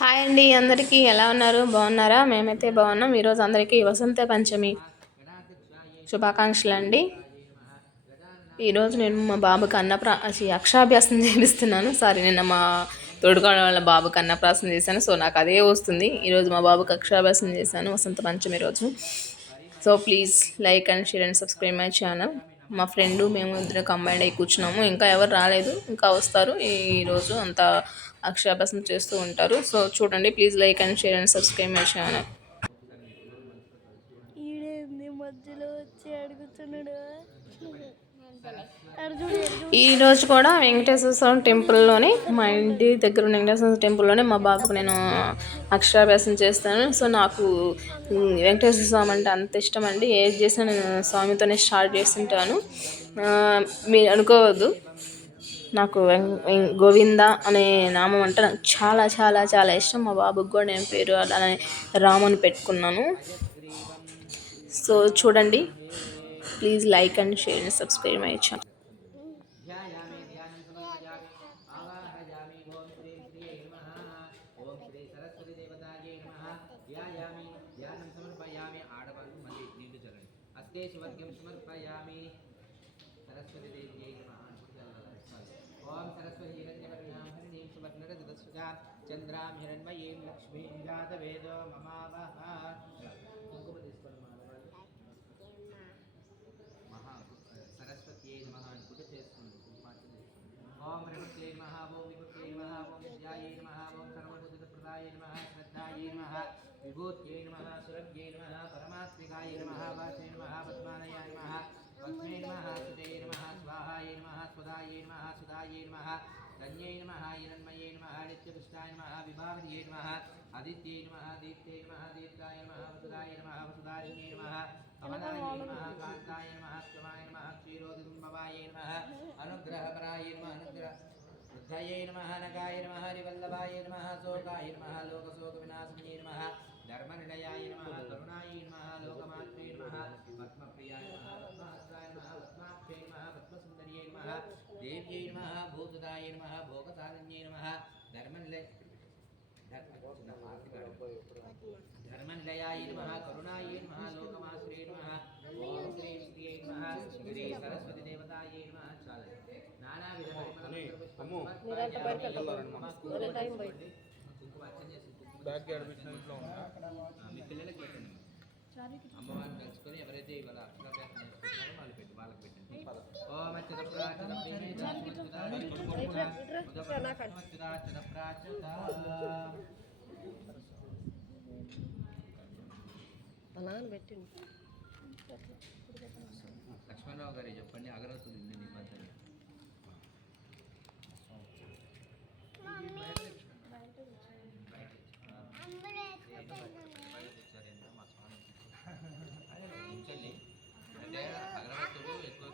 Hi అండి, అందరికీ ఎలా ఉన్నారు? బాగున్నారా? మేమైతే బాగున్నాం. ఈరోజు అందరికీ వసంత పంచమి శుభాకాంక్షలు అండి. ఈరోజు నేను మా బాబుకి అక్షరాభ్యాసం చేపిస్తున్నాను. సారీ, నిన్న మా తోడుకోవడం వాళ్ళ బాబుకి అన్నప్రాసం చేశాను. సో నాకు అదే వస్తుంది. ఈరోజు మా బాబుకి అక్షరాభ్యాసం చేశాను వసంత పంచమి రోజు. So please like and share and subscribe my channel. మా ఫ్రెండ్ మేము ఇద్దరు కంబైండ్ అయ్యి కూర్చున్నాము. ఇంకా ఎవరు రాలేదు, ఇంకా వస్తారు. ఈరోజు అంతా అక్షరాభ్యాసం చేస్తూ ఉంటారు. సో చూడండి, please like and share and subscribe my channel. ఈడేంది మధ్యలో వచ్చి అడుగుతున్నాడు. ఈ రోజు కూడా వెంకటేశ్వర స్వామి టెంపుల్లోనే, మా ఇంటి దగ్గర ఉన్న వెంకటేశ్వర స్వామి టెంపుల్లోనే మా బాబుకు నేను అక్షరాభ్యాసం చేస్తాను. సో నాకు వెంకటేశ్వర స్వామి అంటే అంత ఇష్టం అండి. ఏది చేసినా నేను స్వామితోనే స్టార్ట్ చేస్తుంటాను. మీరు అనుకోవద్దు, నాకు గోవింద అనే నామం అంటే నాకు చాలా చాలా చాలా ఇష్టం. మా బాబుకి కూడా నేను పేరు అలానే రామని పెట్టుకున్నాను. సో చూడండి, please like and share and subscribe my channel. అస్తే శివర్గ్యం సమర్పయామి సరస్వతి దేవ్యై నమః. ఓం సరస్వతి హిరణ్యవర్ణాం హరిణీం సువర్ణరజతస్సుజా చంద్రాం హిరణ్మయీం లక్ష్మీం జాతవేదో మమావహ. కుంకుమ తీసుకోండి మహా సరస్వత్యై నమః అనుకుంటూ చేస్తుంది. కుంకుమార్చన చేస్తుంది. ఓం రేవత్యై నమః, ఓం విభూత్యై నమః, ఓం విద్యాయై నమః, ఓం సర్వబుద్ధిప్రదాయై నమః, శ్రద్ధాయై నమః, విభూత్యై నమః, సురభ్యై నమః, పరమాత్మికాయ నమః, వాచై నమః, పద్మాలయాయ నమః, పద్మే నమః, సుతే నమః, స్వాహాయ నమః, స్వదాయై నమః, సుదాయై నమః, ధన్యై నమః, హిరణ్మయై నమః, నిత్యపుష్టాయ నమః, విభావర్యై నమః, ఆదిత్యై నమః, దీప్త్యై నమః, దీప్తాయ నమః, వసుదాయ నమః, వసుదారిణ్యై నమః, కమలాయై నమః, కాంతాయ నమః, క్షమాయ నమః, క్షీరోదితుంబవాయై నమః, అనుగ్రహపరాయై నమః, వృద్ధయై నమః, నగాయ నమః, హరివల్లభాయ నమః, శోకాయ నమః, లోకశోకవినాశిన్యై నమః, ధర్మనిలయాయ నమః, కరుణాయ నమః, లోకమాత్రే నమః, పద్మప్రియాయ నమః, పద్మహస్తాయ నమః, పద్మాక్షై నమః, పద్మసుందర్యై నమః, దేవ్యై నమః, భూసుదాయ నమః, భోగసాధన్యై నమః, ధర్మనిలయాయ నమః, కరుణాయ నమః, లోకమాశ్రయ నమః, ఓం శ్రీం శ్రీయై నమః, శ్రీ సరస్వతి దేవతాయై నమః. నానావిధ మీ పిల్లలకి పెట్టండి. అమ్మవారిని తెలుసుకొని ఎవరైతే ఇవాళ అక్షరాభ్యాసం నేర్చుకుంటారో వాళ్ళకి పెట్టండి. ఓం లక్ష్మణరావు గారు చెప్పండి. అగరవత్తులు ఇన్ని నిబంధనలు ఉంచండి. అంటే అగరవత్తులు ఎక్కువ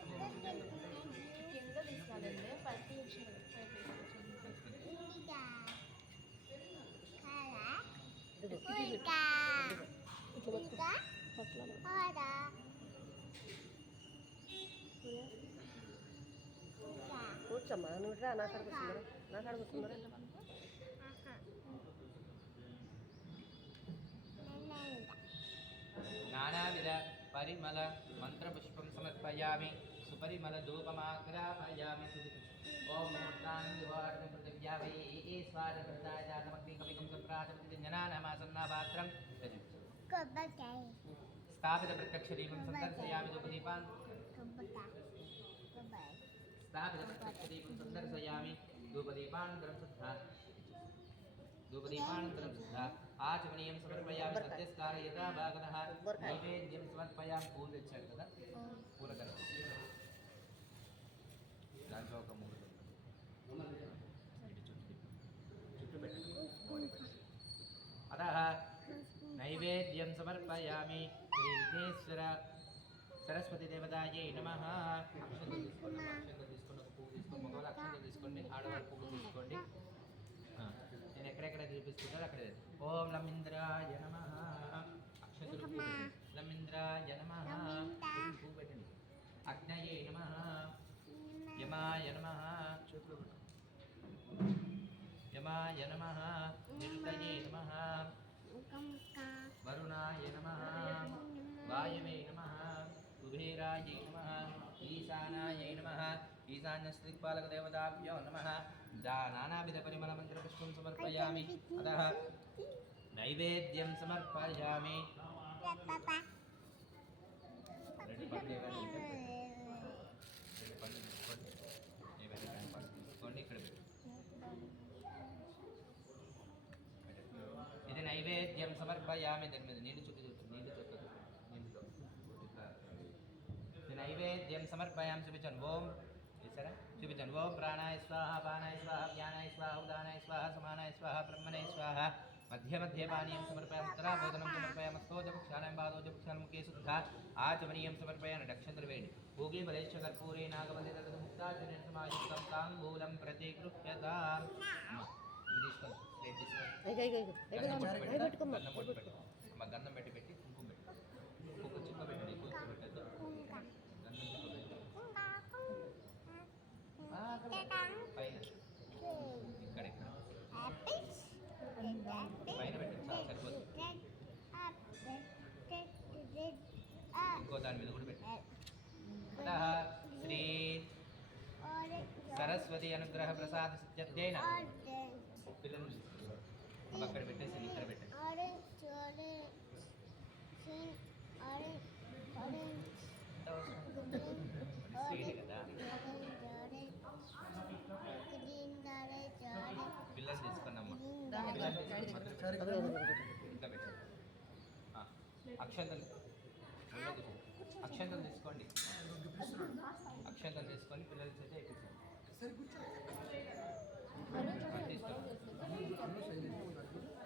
కూర్చోమ్మా, నువ్వు రా, నాకు అడుగుతుందా. నానావిధ పరిమళ మంత్రపుష్పం సమర్పయామి. సుపరిమళ ధూపమాగ్రాపయామి. ఓం మూర్తాంగవార్ధం పృథివ్యావై స్వారప్రదాయ జాతమగ్నికమికం సంప్రాజపతిజనానామాసన్నాపాత్రం స్థాపిత ప్రత్యక్ష దీపం సందర్శయామి. ధూపదీపాన్ స్థాపిత ప్రత్యక్ష దీపం సందర్శయామి. ధూపదీపానంతరం శుద్ధ ఆచమనీయం సమర్పయామి. సత్యస్కార యథా భాగనః నైవేద్యం సమర్పయామి. పూలు తెచ్చారు కదా, పూలకర దాంట్లో ఒక మూడు చుట్టూ పెట్టండి. అతః నైవేద్యం సమర్పయామి. శ్రీ విఘ్నేశ్వర సరస్వతి దేవతాయై నమః. అక్షంతలు తీసుకోండి, ఒక పువ్వు తీసుకోండి, మగవాళ్ళు అక్షంతలు తీసుకోండి, ఆడవాళ్ళు పువ్వు తీసుకోండి. నేను ఎక్కడెక్కడ చూపిస్తుంటారు అక్కడ. ఓం లమింద్రాయ నమః. అక్షతులు లమింద్రాయ నమః. పువ్వు పెట్టండి. అగ్నయే నమః. యమాయ నమః. यमाय नमः निष्टये नमः वरुणाय नमः वायवे नमः कुबेराय नमः ईशानाय नमः ईशान्यस्त्रिक्पालकदेवताभ्यो नमः नानाविधपरिमलमन्त्रपुष्पं समर्पयामि अतः नैवेद्यं समर्पयामि ఇది నైవేద్యం సమర్పయామి దాని మీద నీళ్ళు చుట్టూ నీళ్ళు చుట్టదు నీళ్ళతో ఇది నైవేద్యం సమర్పయామి చూపించాను ఓం సరే చూపించాను ఓం ప్రాణాయ స్వాహ పానాయ స్వాహ వ్యానాయ స్వాహ ఉదానాయ స్వాహ సమానాయ స్వాహ బ్రహ్మణే స్వాహ మధ్య మధ్య పానీయం సమర్పయామి ఉత్తరాభోజనం సమర్పయామి స్తోజపుక్షాళం పాదోజపుక్షాళం ముఖే శుద్ధ ఆచమనీయం సమర్పయామి నక్షత్ర వేణి భోగే బలేశ కర్పూరే నాగవల్లి దళిత ముక్తాచర్యం సమాయుక్తం తాంబూలం ప్రతిగృహ్యతాం ఇది తీసుకోండి ప్లేట్ తీసుకోండి గంధం పెట్టి పెట్టి కుంకుమ పెట్టి కుంకుమ చుక్క పెట్టండి కుంకుమ పెట్టద్దు గంధం చుక్క పెట్టి పైన ఇక్కడ ఇక్కడ పైన పెట్టండి చాలా సరిపోతుంది ఇంకో దాని మీద కూడా పెట్టండి అతః శ్రీ సరస్వతి అనుగ్రహ ప్రసాద సిద్ధ్యర్థేన పిల్లలు అవి అక్కడ పెట్టేసి ఇక్కడ పెట్టండి శ్రీని కదా పిల్లలు తీసుకున్నామ్మా ఇంకా పెట్టండి అక్షంతలు అక్షంతలు తీసుకోండి అక్షంతలు తీసుకొని పిల్లలు చేత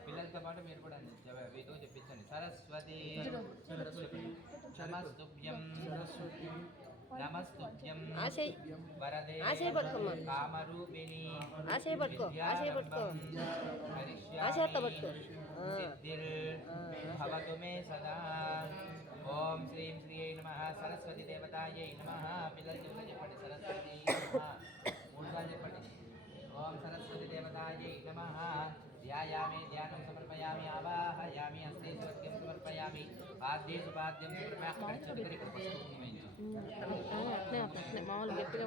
పిల్లలతో పాటు మీరు కూడా వీటితో చెప్పించండి సరస్వతి నమస్తుభ్యం నమస్తుభ్యం వరదే కామరూపిణి సిద్ధిర్భవతు మే సదా ఓం శ్రీం శ్రీయై నమః సరస్వతి దేవతాయై నమః పిల్లలకి చెప్పండి సరస్వతి మూడుసార్లు చెప్పండి ఓం సరస్వతి దేవతాయై నమః ధ్యాయామి ధ్యానం సమర్పయామి ఆవాహయామి హస్తే సువర్గ్యం సమర్పయామి పాద్యేషు పాద్యం మామూలు గట్టిగా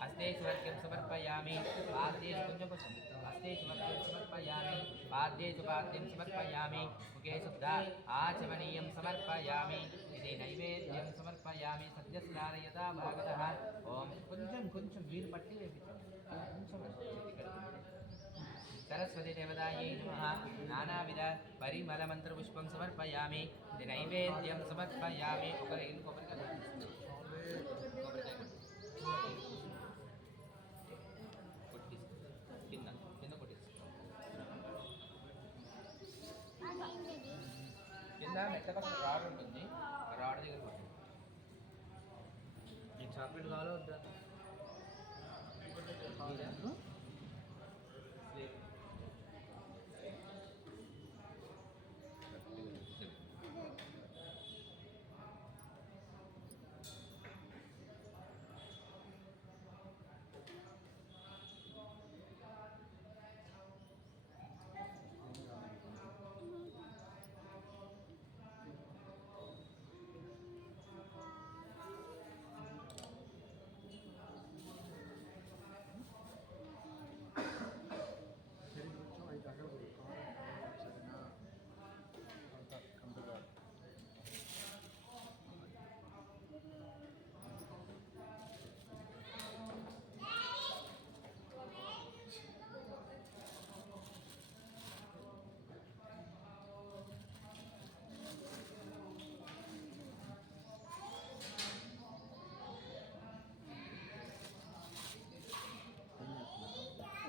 హస్తే సువర్గ్యం సమర్పయామి పాద్యేషు కొంచెం కొంచెం హస్తే సువర్గ్యం సమర్పయామి పాద్యేషు పాద్యం సమర్పయామి ముఖే శుద్ధ ఆచమనీయం సమర్పయామి ఇది నైవేద్యం సమర్పయామి సద్యస్నానయత భాగతః ఓం కొంచెం కొంచెం వీరు పట్టి వేపించండి సరస్వతి దేవతాయై నమః నానావిధ పరిమళ మంత్ర పుష్పం సమర్పయామి ఇది నైవేద్యం సమర్పయామి కొబ్బరికాయ కొట్టేసి కింద కింద కొట్టేసి కింద మెట్ట పక్కన రాడ్ ఉంటుంది ఆ రాడ్ దగ్గర కొట్టండి ఈ చాక్లెట్ కావాలో వద్దా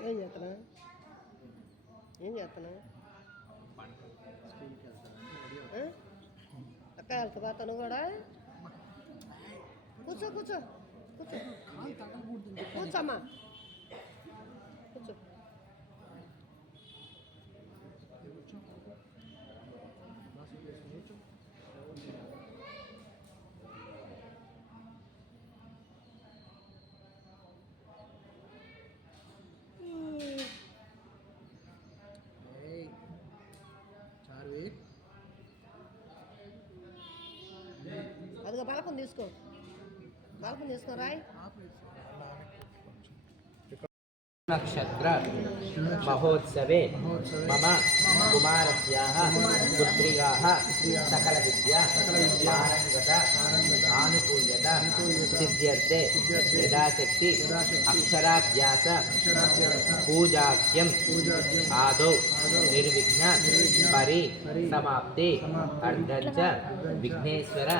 ఏం చేస్తున్నా ఏం చేస్తున్నా అక్క వెళ్తా తను కూడా కూర్చో కూర్చో కూర్చో కూర్చోమ్మా కూర్చో బాల్కం తీసుకో రాయ్. नक्षत्र महोत्सवे मम कुमारस्याः पुत्र्याः सकलविद्या पारंगता आनुकूल्यता सिद्ध्यर्थे यथाशक्ति अक्षराभ्यास पूजाख्यम् आदौ निर्विघ्न परिसमाप्ति अर्धञ्च विघ्नेश्वर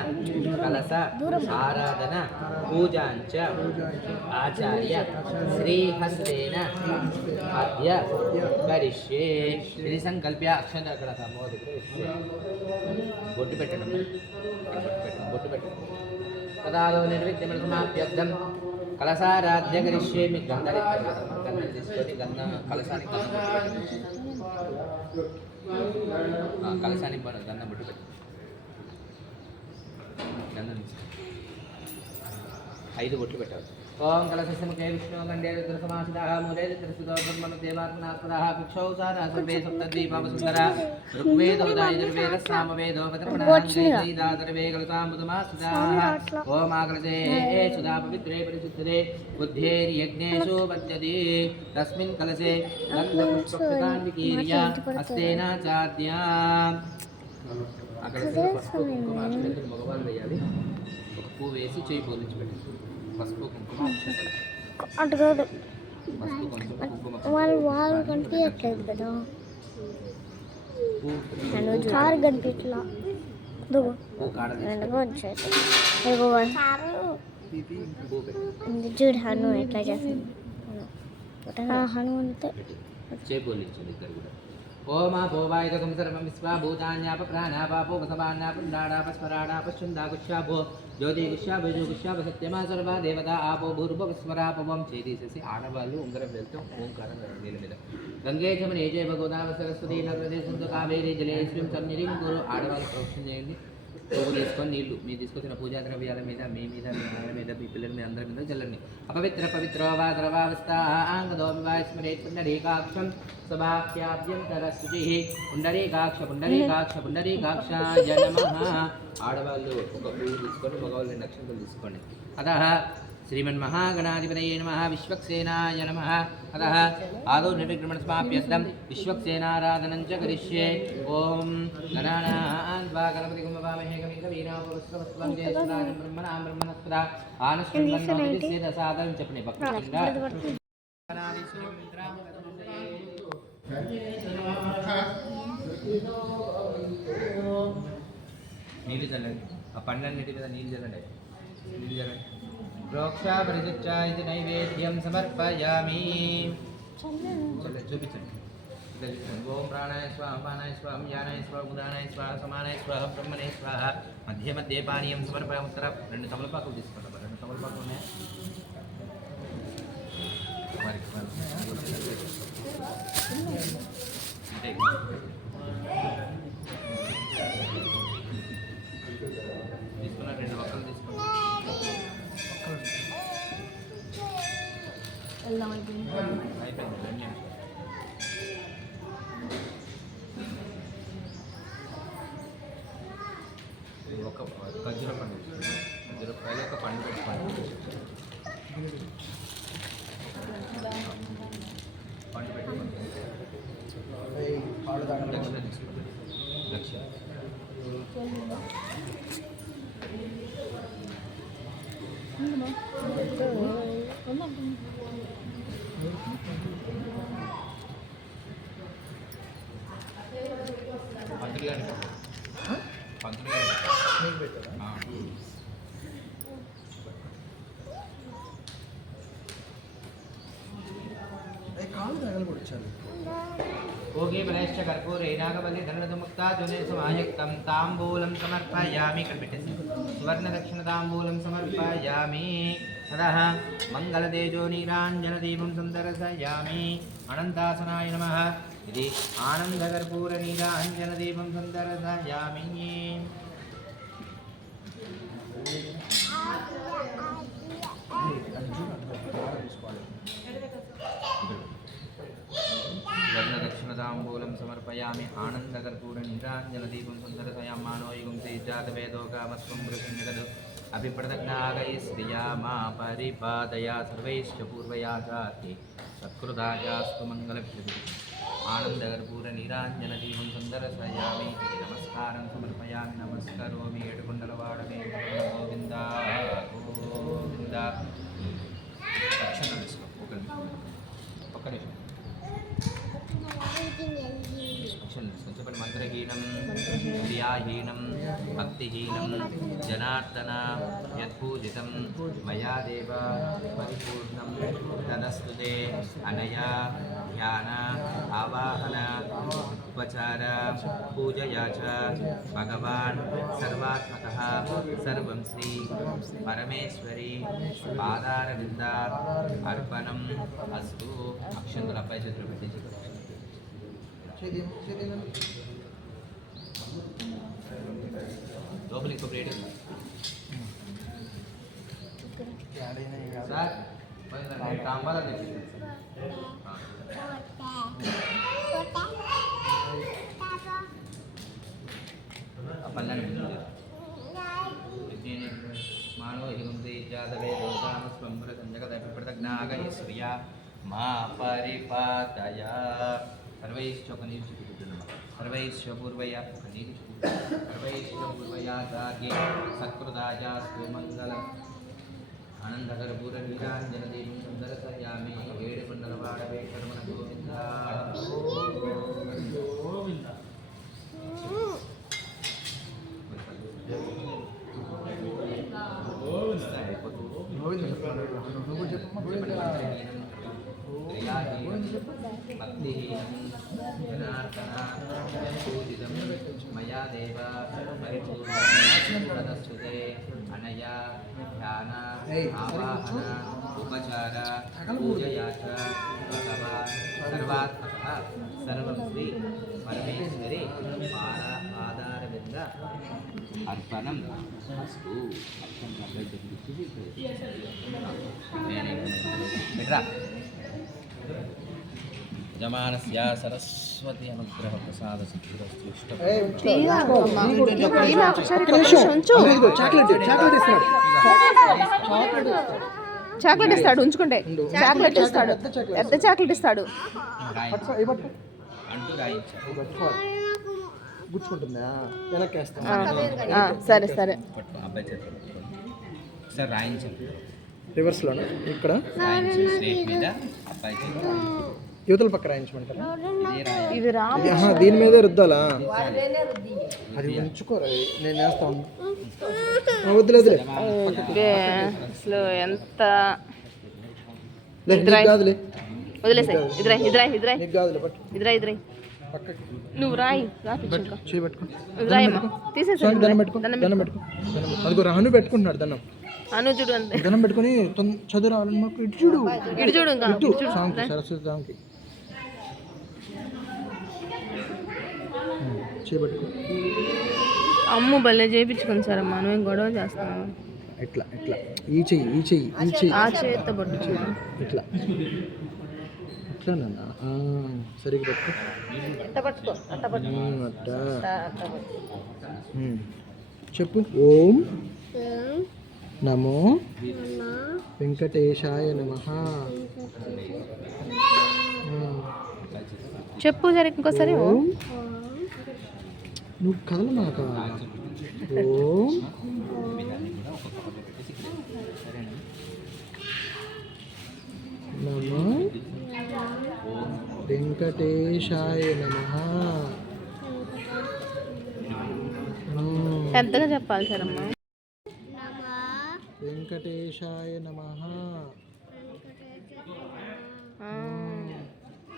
कलश आराधना पूजाञ्च आचार्य श्रीहस्तेन अद्य करिष्ये ఇది సంకల్ప్య అక్షర అక్కడ సమోది బొట్టు పెట్టండి బొట్టు పెట్టండి తదాలో నిర్విఘ్నం సమాప్యర్థం కలశారాధ్య కరిష్యే మీ గంధం తీసుకొని గంధం కలశానికి కలశానికి గంధం బొట్టు పెట్టండి గంధం 5 బొట్లు పెట్టాలి. ఓం కలశముఖే విష్ణు గండే రుద్రసమాసిదాః మూలే రుద్రసుతో బ్రహ్మను దేవాత్మనాస్పదాః భిక్షౌ సారా సర్వే సప్తద్వీపవసుందర ఋగ్వేదోదాయజుర్వేద సామవేదో వదర్పణాంజైదాదర్వే కలసాంబుదమాస్పదాః ఓం ఆకలసే సుధా పవిత్రే పరిశుద్ధే బుద్ధేర్యజ్ఞేషు పద్యతి తస్మిన్ కలశే గంధపుష్పకాన్వికీర్య హస్తేనాచాద్యా అక్కడ కుంకుమ అక్షంతలు మగవాళ్ళు వేయాలి. ఒక పువ్వు వేసి చేయి బోధించి పెట్టండి. పసుపు కుంకుమ అటు కాదు పసుపు కుంకుమ వాళ్ళు కనిపించట్లేదు కదా చారు కనిపించలా చూడు హను ఎట్లా చేస్తుంది హనుమంతో చేయి బోధించండి ఇద్దరు కూడా. ఓమా భోవాయుధకం సర్వం విశ్వాభూతాన్యాప ప్రాణాపాపోపసమానాపుండాడాపస్మరాడాపశ్చుందాగుష్యాభో జ్యోతిగుష్యాభుజుగుష్యాభ సత్యమా సర్వ దేవత ఆపో భూర్భువస్వరాపవం చేసేసి ఆడవాళ్ళు ఉంగరం వెళ్తూ ఓంకారం నీళ్ళ మీద గంగే చమనే జయ భగవదావ సరస్వతి నర్మదే సింధు కావేరి జలేశ్వరం సన్నిధిం గురు ఆడవాళ్ళు ప్రవచనం చేయండి. పువ్వు తీసుకొని నీళ్లు మీరు తీసుకొచ్చిన పూజా ద్రవ్యాల మీద మీ మీద మీ ఆయన మీద మీ పిల్లల మీద అందరి మీద చల్లండి. అపవిత్ర పవిత్రో వా ద్రవావస్థాంగదో వివాస్మరేత్ పుండరీకాక్షం సభాఖ్యాభ్యంతర శుచి పుండరీకాక్ష పుండరీకాక్ష పుండరీకాక్షాయ నమః. ఆడవాళ్ళు ఒక పువ్వు తీసుకొని మగవాళ్ళు 2 అక్షంతలు తీసుకోండి. అతః శ్రీమన్మహాగణాధిపతయే నమః విశ్వక్సేనాయ నమః. అతః ఆదౌ నిర్విఘ్నం సమాప్యర్థం విశ్వక్సేనారాధనం చ కరిష్యే. ఓం గణానాన్వా గణపతిం వవామహే కవిం కవీనాముపస్రవస్వం జ్యేష్ఠరాజం బ్రహ్మణాం బ్రహ్మణస్పదా ఆనశ్వన్మన్నోదిసేదసాదం చెప్పండి. భక్తిగా నీళ్ళు చల్లండి. ఆ పండ్లన్నిటి మీద నీళ్ళు చల్లండి. నీళ్ళు చల్లండి. ప్రోక్షా పరిచ ఇది నైవేద్యం సమర్పయామి. చూపించండి. ఓం ప్రాణాయ స్వాహ అపానాయ స్వాహ యానాయ స్వాహ ఉదానాయ స్వాహ సమానాయ స్వాహ బ్రహ్మణే స్వాహ. మధ్య మధ్య పానీయం సమర్పయామి. ఉత్తర 2 తమలపాకులు తీసుకుంటాం. 2 తమలపాకులు ఉన్నాయా? తీసుకున్న 2 ఒక్కలు తీసుకోండి. అయిపోయింది 2 నిమిషాలు. ఒక ఖర్జూర పండు ఖర్జూరకాయలు ఒక పండు పెట్టుకోండి. పండు పెట్టుకోండి. దక్షిణ తీసుకోండి. దక్షిణ పంతులు గారి పంతులు గారి ఓకే బలైశ్చ కర్పూరే నాగబలి ధనముక్తా జునే సమాయుక్తం తాంబూలం సమర్పయామి. ఇక్కడ పెట్టేసి సువర్ణ దక్షిణ తాంబూలం సమర్పయామి. అదః మంగళతేజో నీరాంజనదీపం సందర్శయామి. అనంతాసనాయ నమః. ఇది ఆనందకర్పూర నీరాంజనదీపం సందర్శయామి. వర్ణదక్షిణతాంబూలం సమర్పయామి. ఆనందకర్పూర నీరాంజనదీపం సందర్శయామి. మానోయుగం శ్రీజాతవేదో కామస్వం వృషన్యగదు अभिप्रदज्ञागैः श्रिया मा परिपादया सर्वैश्च पूर्वयाचार्ये सत्कृतायास्तु मङ्गलभ्यः आनन्दकर्पूरनीराञ्जनदीपं सुन्दरसयामि नमस्कारं समर्पयामि नमस्करोमि ఏడుకొండలవాడమే గోవింద గోవింద అక్షరం తీసుకో ఒక్క నిమిషం చెప్పండి మంత్రహీనం క్రియాహీనం భక్తిహీనం జనార్దన యత్పూజితం మయా దేవ పరిపూర్ణం తదస్తుతే అనయా ధ్యాన ఆవాహన ఉపచార పూజయా చ భగవాన్ సర్వాత్మకః సర్వం శ్రీ పరమేశ్వరి పాదారవింద అర్పణం అస్తు అక్షంతులపై ఛత్రపతి లోపల ఇంకో ప్లేట్ సార్ తాంబాల పల్లెని మానవ హింసే జాతవే దోషామస్వంబర సంజగదభిప్రదజ్ఞాగయశ్రియా మా పరిపాతయ सर्वैश्च सर्वैश्च पूर्वया सर्वैश्च पूर्वयाचार्ये सत्कृतायास्तु मङ्गलम् आनन्दकर्पूरनीराञ्जनदीपं सुन्दरसयामि ఏడుకొండలవాడవే శరవణ గోవింద గోవింద భక్తిహీనం జనార్దన పూజితం మయా దేవ పరిపూర్ణం తదస్తుతే అనయా ధ్యాన ఆవాహన ఉపచార పూజయా చ భగవాన్ సర్వాత్మకః సర్వం శ్రీ పరమేశ్వరి పాదారవింద అర్పణం అస్తు యజమానస్య సరస్వతి అనుగ్రహ ప్రసాద సిద్ధిరస్తు చాక్లెట్ ఇస్తాడు ఉంచుకుంటే చాక్లెట్ ఇస్తాడు పెద్ద చాక్లెట్ ఇస్తాడు అంటూ రాయించారు గుచ్చుకుంటుందా వెనక్కేస్తా సరే సరే అబ్బాయి చేతులు సార్ రాయించండి రివర్స్లోనా ఇక్కడ రాయించండి స్లేట్ మీద అబ్బాయి చేతులు యువతల పక్క రాయించమంటారా ఇది రా దీని మీదే రుద్దాలా అది ఉంచుకోరా నేను వేస్తాను వద్దులే వదిలే అసలు ఎంత కాదులే వదిలేసాయి ఇదిరాయి ఇదిరాయి ఇదిరాయి నీకు కాదులే పట్టు ఇదిరాయి ఇదిరాయి పక్కకి నువ్వు రాయి రాపించుకో చేయి పెట్టుకో రాయమ్మా తీసేసాయి దండం పెట్టుకో దండం పెట్టుకో అదిగో రాను పెట్టుకుంటున్నాడు దండం అనుజుడు అంతే దండం పెట్టుకొని చదువు రావాలని మాకు ఇటు చూడు ఇటు చూడు ఇంకా ఇటు సాంగ్కి సరస్వతి సాంగ్కి చేపట్టుకో అమ్మ భలే చేయించుకుంది సార్ అమ్మ నువ్వేం గొడవ చేస్తున్నావు ఇట్లా ఇట్లా ఈ చెయ్యి ఈ చెయ్యి ఈ చెయ్యి ఆ చేత్తో పట్టు ఇట్లా ఇట్లా నాన్న సరిగ్గా పట్టుకో అట్టా చెప్పు ఓం నమో వెంకటేశాయ నమః చెప్పు సరే ఇంకోసారి ఓం నువ్వు కదలమాక ఓం నమో వెంకటేశాయ నమః పెద్దగా చెప్పాలి సార్ అమ్మ వెంకటేశాయ నమః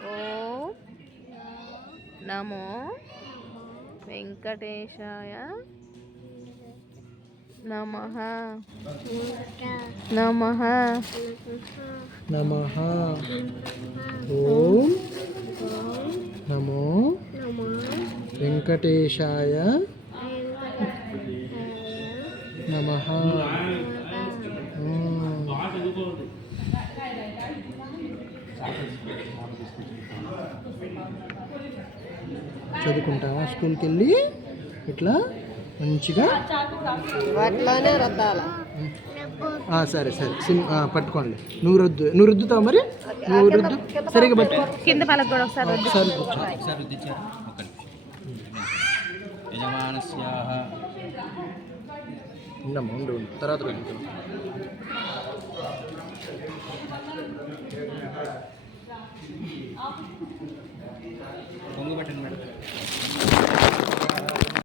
ఓ నమో వెంకటేశాయ నమః నమః నమః ఓం నమో వెంకటేశాయ నమః చదువుకుంటావా స్కూల్కి వెళ్ళి ఇట్లా మంచిగా వాటిలోనే రద్దాల సరే సరే పట్టుకోండి. నువ్వు రుద్దుతావు మరి, నువ్వు రుద్దు సరిగా పట్టు. కింద పాలకు కూడా ఒకసారి ఒకసారి కూర్చో. ఒకసారి రుద్దించారు ఒక్క యజమానస్యాహ ఉండమ్మా, ఉండు తర్వాత రుద్దుతావు.